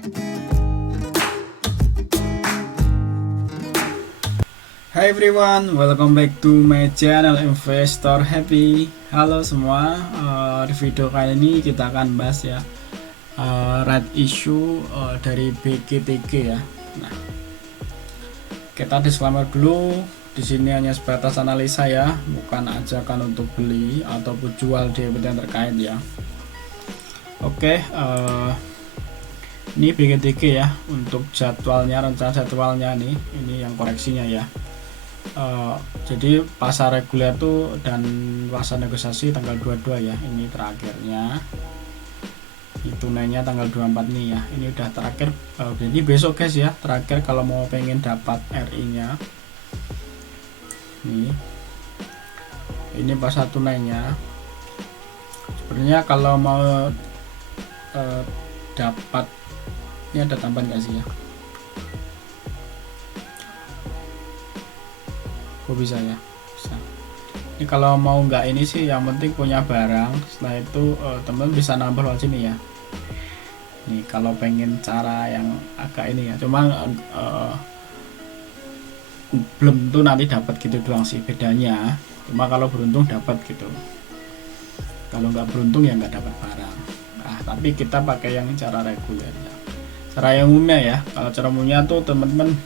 Hi everyone, welcome back to my channel Investor Happy. Halo semua, di video kali ini kita akan bahas ya red issue dari BGTG ya. Nah, kita disclaimer dulu, di sini hanya sebatas analisa ya, bukan ajakan untuk beli ataupun jual di emiten terkait ya. Oke, ini BGTG ya, untuk jadwalnya, rencana jadwalnya nih, ini yang koreksinya ya. Jadi pasar reguler tuh dan pasar negosiasi tanggal 22 ya, ini terakhirnya. Itu tunainya tanggal 24 nih ya, ini udah terakhir. Jadi besok guys ya, terakhir kalau mau pengen dapat RI nya nih, ini pasar tunainya. Sebenarnya kalau mau dapat, ini ada tambahan gak sih ya? Bisa ya, bisa. Ini kalau mau nggak ini sih, yang penting punya barang. Setelah itu teman bisa nambah lewat sini ya. Nih kalau pengen cara yang agak ini ya, cuma belum tuh nanti dapat gitu doang sih bedanya. Cuma kalau beruntung dapat gitu, kalau nggak beruntung ya nggak dapat barang. Nah, tapi kita pakai yang cara reguler ya. Cara yang umumnya ya, kalau cara umumnya tuh teman-teman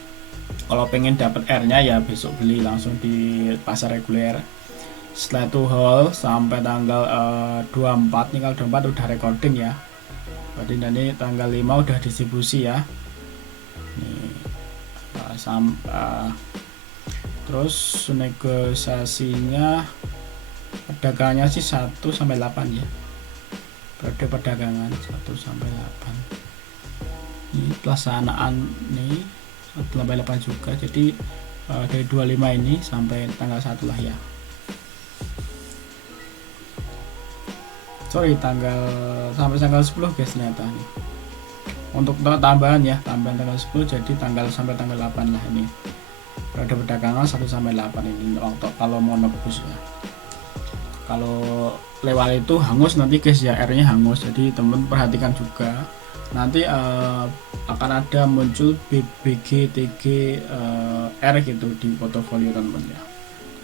kalau pengen dapat R-nya ya besok beli langsung di pasar reguler. Setelah itu hold sampai tanggal 24. Nih kalau 24 udah recording ya. Berarti nanti tanggal 5 udah distribusi ya. Nih, terus negosiasinya perdagangannya sih 1 sampai 8 ya. Periode perdagangan 1 sampai 8. Ini pelaksanaan nih sampai 8 juga, jadi dari 25 ini sampai tanggal 1 lah ya, sorry tanggal sampai tanggal 10 guys ternyata nih. Untuk tambahan ya, tambahan tanggal 10 jadi tanggal sampai tanggal 8 lah ini periode perdagangan 1 sampai 8 ini waktu kalau mau nebus ya. Kalau lewat itu hangus nanti guys ya, R nya hangus, jadi temen perhatikan juga nanti akan ada muncul BGTG R gitu di portofolio teman ya.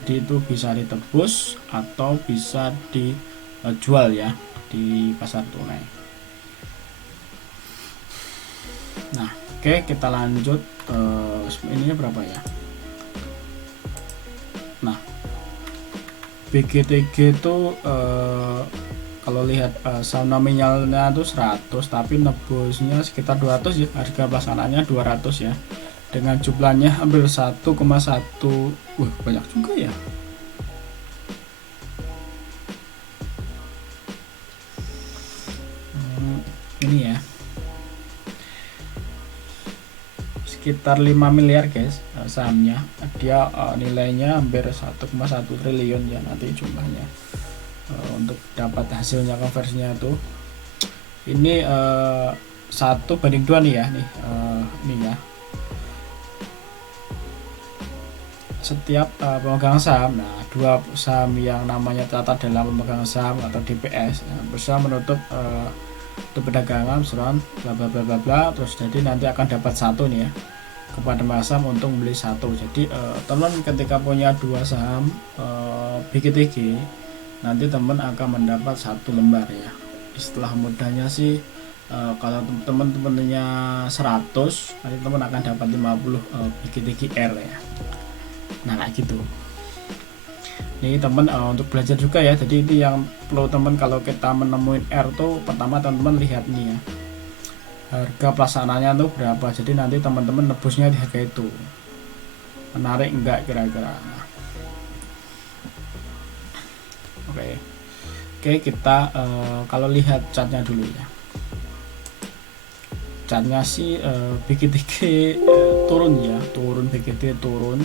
Jadi itu bisa ditebus atau bisa dijual ya di pasar tunai. Nah, oke, kita lanjut. Ininya berapa ya? Nah, BGTG itu kalau lihat saham nominalnya tuh 100 tapi nebusnya sekitar 200 ya, harga pelaksanaannya 200 ya, dengan jumlahnya hampir 1,1. Wah, banyak juga ya. Ini ya sekitar 5 miliar guys sahamnya, dia nilainya hampir 1,1 triliun ya nanti jumlahnya. Untuk dapat hasilnya konversinya tuh ini 1 banding 2 nih ya, ini ya, setiap pemegang saham. Nah, 2 saham yang namanya tercatat dalam pemegang saham atau DPS berusaha menutup perdagangan besaran bla bla bla bla bla, terus jadi nanti akan dapat 1 nih ya kepada pemegang saham untuk membeli 1. Jadi teman ketika punya 2 saham BGTG, nanti teman akan mendapat 1 lembar ya. Istilah mudahnya sih kalau teman-temannya 100, nanti teman akan dapat 50 BGTG R ya. Nah kayak gitu. Ini teman untuk belajar juga ya. Jadi ini yang perlu teman kalau kita menemuin R tuh, pertama teman-teman lihat nih ya, harga pelaksanaannya tuh berapa. Jadi nanti teman-teman nebusnya di harga itu, menarik enggak kira-kira. Oke, kita kalau lihat chartnya dulu ya. Chartnya sih BGTG turun ya, BGTG turun,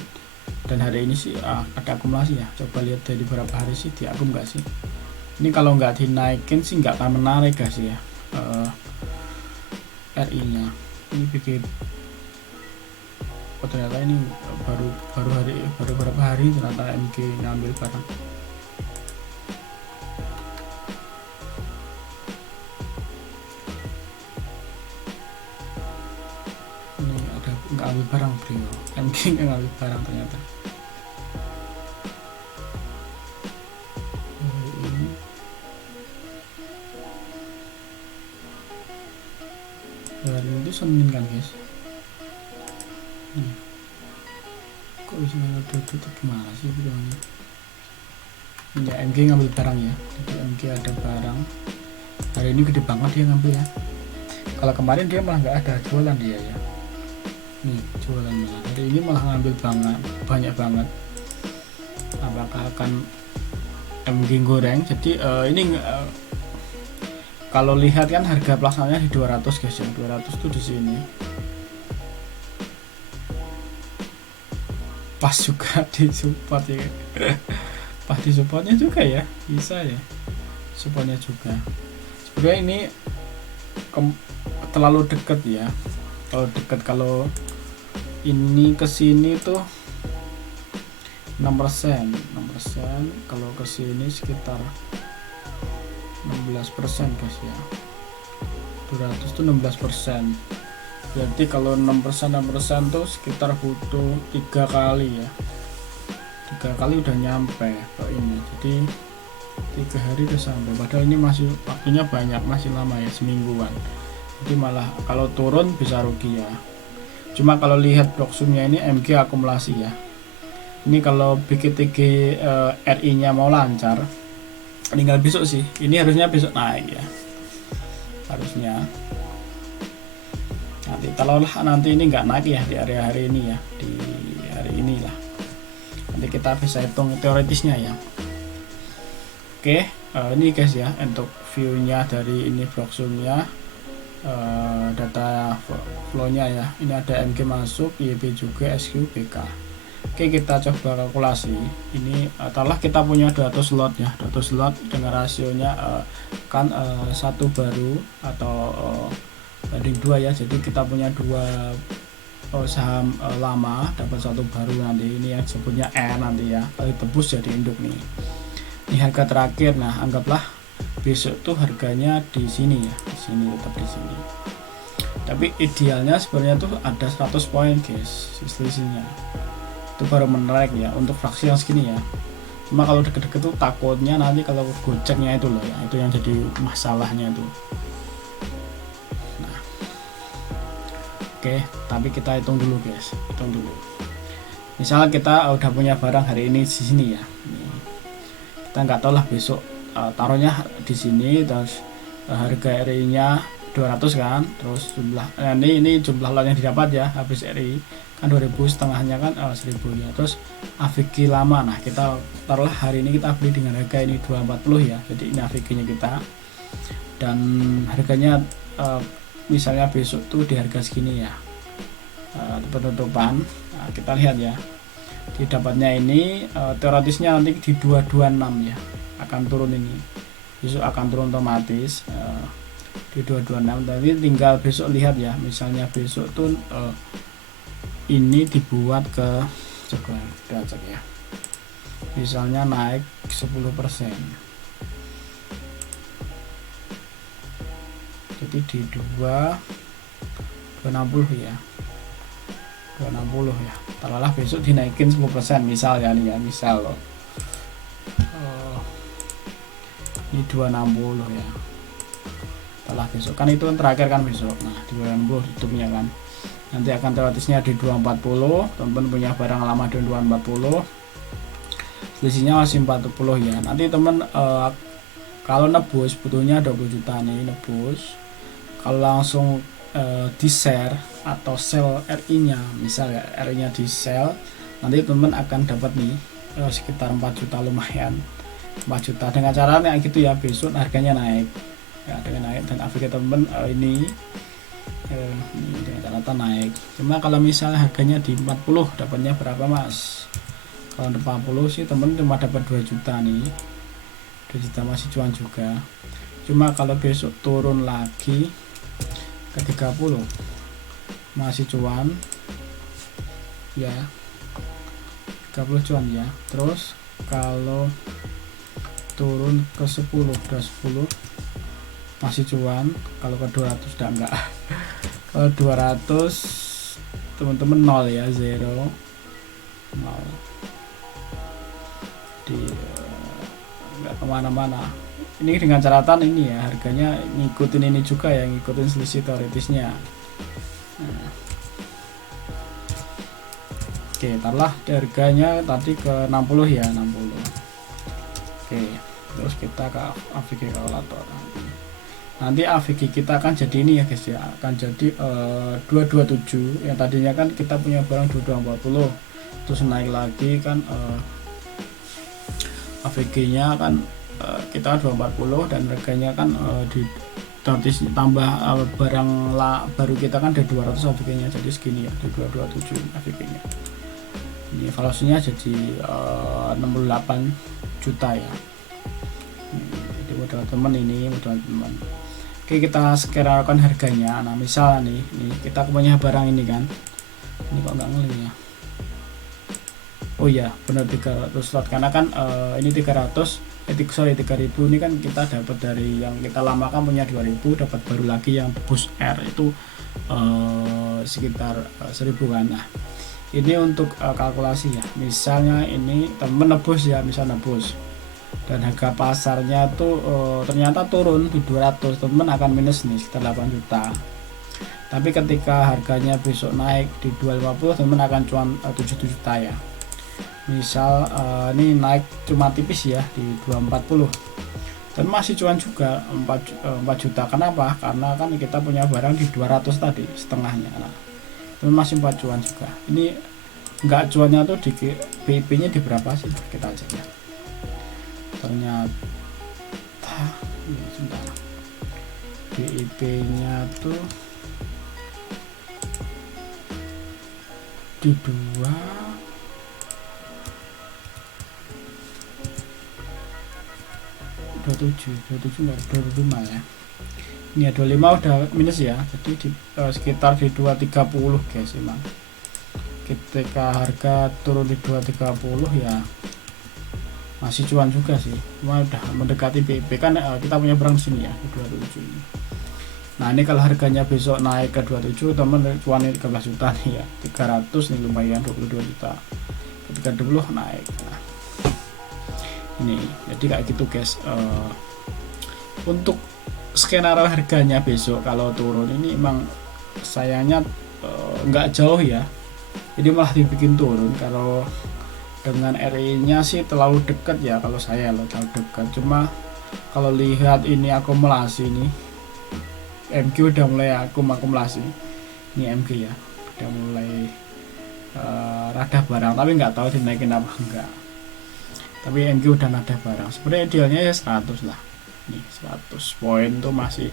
dan hari ini sih ada akumulasi ya. Coba lihat dari beberapa hari sih diakum nggak sih. Ini kalau nggak dinaikin sih nggak akan menarik guys ya. RI nya ini BGTG ternyata ini baru beberapa hari ternyata MG ngambil barang. nggak ambil barang bro, MG nggak ngambil barang ternyata. Ini hari ini Senin kan guys. Kok bisa tutup gimana sih videonya? Ya MG ngambil barang ya, jadi MG ada barang hari ini gede banget dia ngambil ya. Kalau kemarin dia malah nggak ada jualan dia ya, nih jualan malah hari ini malah ngambil banyak banget. Apakah akan MG goreng? Jadi ini kalau lihat kan harga pelaksanaannya di 200 guys ya, 200 tuh di sini pas juga di support ya. Pas di supportnya juga ya, bisa ya supportnya juga. Sebenarnya ini terlalu dekat ya, kalau dekat. Kalau ini ke sini tuh 6%, kalau ke sini sekitar 16% guys ya. 200 tuh 16%. Berarti kalau 6% tuh sekitar butuh 3 kali ya. 3 kali udah nyampe ke ini. Jadi 3 hari udah sampai. Padahal ini masih waktunya banyak, masih lama ya, semingguan. Jadi malah kalau turun bisa rugi ya. Cuma kalau lihat blocksumnya ini MG akumulasi ya. Ini kalau BKTG RI nya mau lancar, tinggal besok sih. Ini harusnya besok naik ya, harusnya. Nanti kalau nanti ini nggak naik ya di area hari ini ya, di hari inilah nanti kita bisa hitung teoritisnya ya. Oke, ini guys ya untuk view-nya dari ini blocksumnya, data flow-nya ya. Ini ada MG masuk, YB juga, SQ, BK. Oke, kita coba kalkulasi. Ini taruhlah kita punya 200 slot ya, 200 slot dengan rasionya kan satu baru atau banding 2 ya. Jadi kita punya 2 saham lama dapat satu baru, nanti ini yang sebutnya R nanti ya, kali tebus jadi induk nih. Ini harga terakhir. Nah, anggaplah besok tuh harganya di sini ya, di sini, tetap di sini. Tapi idealnya sebenarnya tuh ada 100 poin guys selisihnya. Itu baru menarik ya untuk fraksi yang segini ya. Cuma kalau deket-deket tuh takutnya nanti kalau goceknya itu loh ya, itu yang jadi masalahnya tuh. Nah, oke, tapi kita hitung dulu guys, hitung dulu. Misalnya kita udah punya barang hari ini di sini ya. Kita nggak tahu lah besok taruhnya di sini, terus harga RI-nya 200 kan, terus jumlah ini jumlah lot yang didapat ya habis RI kan 2000, setengahnya kan 1000 ya. Terus AVG lama, nah kita taruhlah hari ini kita beli dengan harga ini 240 ya, jadi ini AVG-nya kita, dan harganya misalnya besok tuh di harga segini ya, penutupan. Nah, kita lihat ya didapatnya ini teoritisnya nanti di 226 ya, akan turun ini besok, akan turun otomatis di 226. Tapi tinggal besok lihat ya, misalnya besok tuh ini dibuat ke, coba kita cek ya, misalnya naik 10%, jadi di 260 ya, 260 ya, taruhlah besok dinaikin 10% misal ya nih ya, misal loh, ini 260 ya, setelah besok kan itu terakhir kan besok. Nah 260 tutupnya kan, nanti akan teoritisnya di 240. teman-teman punya barang lama di 240, selisihnya masih 40 ya. Nanti teman kalau nebus butuhnya 20 juta nih nebus. Kalau langsung di share atau sell RI nya, misal ya RI nya di sell, nanti teman akan dapat nih sekitar 4 juta, lumayan 4 juta dengan cara kayak gitu ya. Besok harganya naik ya, dengan naik, dan AVG teman ini dengan rata naik. Cuma kalau misalnya harganya di 40 dapatnya berapa mas? Kalau 40 sih temen cuma dapat 2 juta nih, 2 juta masih cuan juga. Cuma kalau besok turun lagi ke 30 masih cuan ya, 30 cuan ya. Terus kalau turun ke 10 udah 10 masih cuan. Kalau ke 200 udah enggak. Kalau 200 teman-teman 0 ya, 0 0 di nggak kemana-mana. Ini dengan catatan ini ya, harganya ngikutin ini juga ya, ngikutin selisih teoritisnya. Nah, oke, taruhlah harganya tadi ke 60 ya, 60. Oke, terus kita ke AVG kalkulator. Nanti AVG kita akan jadi ini ya guys ya, akan jadi 227. Yang tadinya kan kita punya barang 2240, terus naik lagi kan AVG nya kan kita 240 dan harganya kan di teoritis tambah barang baru kita kan ada 200 AVG nya, jadi segini ya, di 227 AVG nya. Ini valuasinya jadi 68 juta ya. Jadi modal teman ini, modal teman. Oke, kita sekirakan harganya. Nah misal nih kita punya barang ini kan, ini kok nggak ngeli ya, oh iya benar 300 slot, karena kan ini 3000 ini kan kita dapat dari yang kita lama kan punya 2000, dapat baru lagi yang tebus R itu sekitar 1000 kan. Nah ini untuk kalkulasi ya, misalnya ini temen nebus ya, misal nebus dan harga pasarnya tuh ternyata turun di 200, temen akan minus nih sekitar 8 juta. Tapi ketika harganya besok naik di 250, temen akan cuan 7 juta ya. Misal ini naik cuma tipis ya di 240, dan masih cuan juga 4 juta. Kenapa? Karena kan kita punya barang di 200 tadi setengahnya. Nah, itu masih 4 cuan juga. Ini enggak cuannya tuh di BIP nya di berapa sih, kita cek ya. Ternyata ini sebentar, BIP nya tuh di 27 enggak 25 ya. Ini ya 25 udah minus ya. Jadi di, sekitar di 230 guys emang. Ketika harga turun di 230 ya masih cuan juga sih. Cuma udah mendekati BIP kan kita punya barang sini ya di 27 ini. Nah, ini kalau harganya besok naik ke 27, teman cuan 13 juta nih ya. 300 nih lumayan, 22 juta. Ketika 20 naik. Nah, ini jadi kayak gitu guys. Untuk skenario harganya besok kalau turun ini emang sayangnya nggak jauh ya, jadi malah dibikin turun. Kalau dengan RI nya sih terlalu dekat ya, kalau saya loh terlalu dekat. Cuma kalau lihat ini akumulasi nih, MQ udah mulai akumulasi ini, MG ya udah mulai rada barang, tapi nggak tahu dinaikin apa enggak. Tapi MG udah nada barang, sebenarnya idealnya ya 100 lah. Nih 100 poin tuh masih,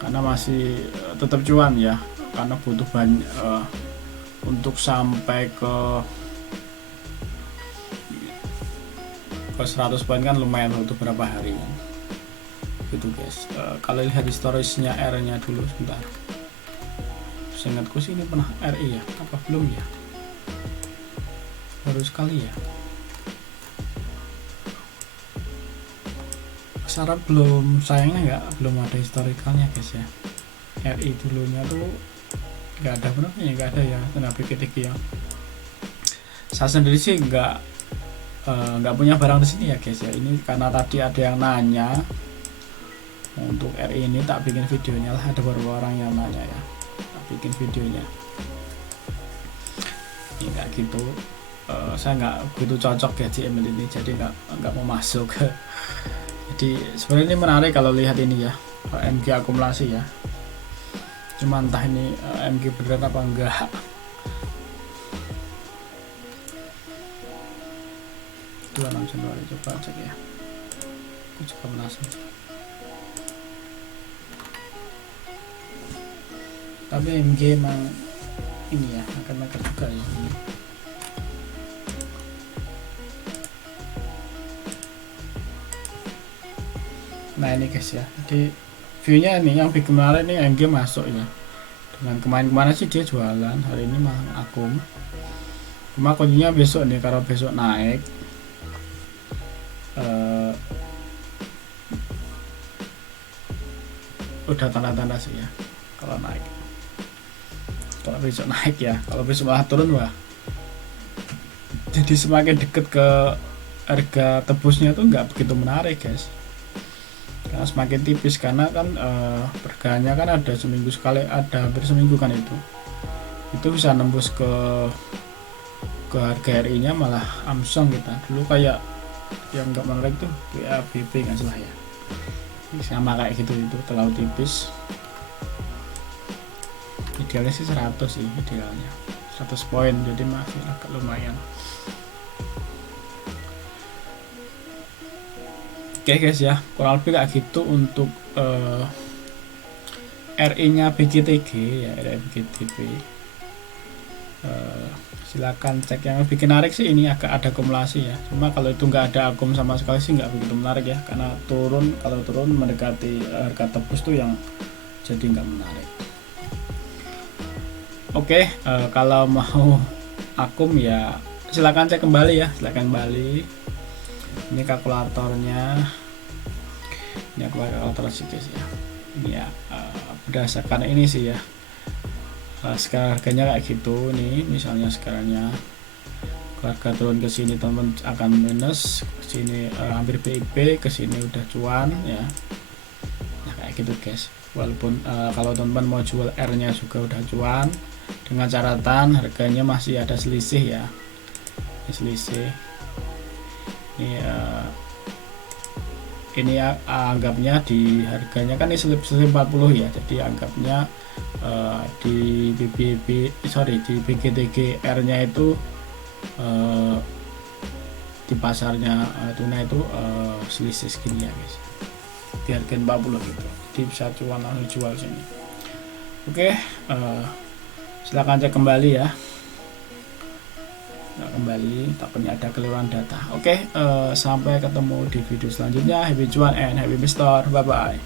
karena masih tetap cuan ya, karena butuh banyak untuk sampai ke 100 poin kan lumayan, butuh berapa hari kan gitu guys. Kalau lihat historisnya R nya dulu sebentar, seingatku sih ini pernah RI ya, apa belum ya, baru sekali ya. Syarat belum, sayangnya belum ada historikalnya guys ya. RI dulunya tuh nggak ada, benernya nggak ada ya, tenaga PKTG yang saya sendiri sih nggak punya barang di sini ya guys ya. Ini karena tadi ada yang nanya untuk RI ini, tak bikin videonya lah, ada beberapa orang yang nanya ya, tak bikin videonya ini kayak gitu. Saya nggak begitu cocok ya GML ini, jadi nggak mau masuk. Jadi sebenarnya ini menarik kalau lihat ini ya, MG akumulasi ya. Cuma entah ini MG beneran apa enggak. Itu 6 Januari, coba cek ya. Aku juga penasaran. Tapi MG emang ini ya, akan maker juga ya. Nah ini guys ya, jadi viewnya ini yang bikin kemarin ini MG masuk ya. Dengan kemarin sih dia jualan, hari ini malah akum. Cuma kuncinya besok nih, kalau besok naik udah tanda-tanda sih ya kalau naik. Kalau besok naik ya. Kalau besok malah turun, wah, jadi semakin deket ke harga tebusnya tuh nggak begitu menarik guys, karena semakin tipis, karena kan perganya kan ada seminggu sekali, ada hampir seminggu kan, itu bisa nembus ke harga RI nya malah amsong kita. Dulu kayak yang nggak menarik tuh BABP nggak salah ya, sama kayak gitu, itu terlalu tipis. Idealnya sih 100 sih, idealnya 100 poin, jadi masih agak lumayan. Oke guys ya, kurang lebih kayak gitu untuk RI nya BGTG ya, RI BGTP. Silakan cek. Yang bikin menarik sih ini agak ada akumulasi ya, cuma kalau itu nggak ada akum sama sekali sih nggak begitu menarik ya, karena kalau turun mendekati harga tebus tuh yang jadi nggak menarik. Oke, kalau mau akum ya silakan cek kembali ya, silakan kembali. Ini kalkulatornya, ini kalkulator sih guys ya, ini ya berdasarkan ini sih ya, skala harganya kayak gitu nih. Misalnya skalanya harga turun ke sini teman akan minus, ke sini hampir BIP, ke sini udah cuan ya. Nah kayak gitu guys. Walaupun kalau teman-teman mau jual R nya juga udah cuan, dengan catatan harganya masih ada selisih ya, selisih ini anggapnya di harganya kan ini selisih 40 ya, jadi anggapnya di di BGTG R nya itu di pasarnya tuna itu selisih segini ya guys, di harga 40 gitu, jadi bisa cuan langsung jual sini. Oke, silahkan cek kembali ya, kembali, takutnya ada keliruan data. Oke, sampai ketemu di video selanjutnya. Happy cuan and happy investor, bye bye.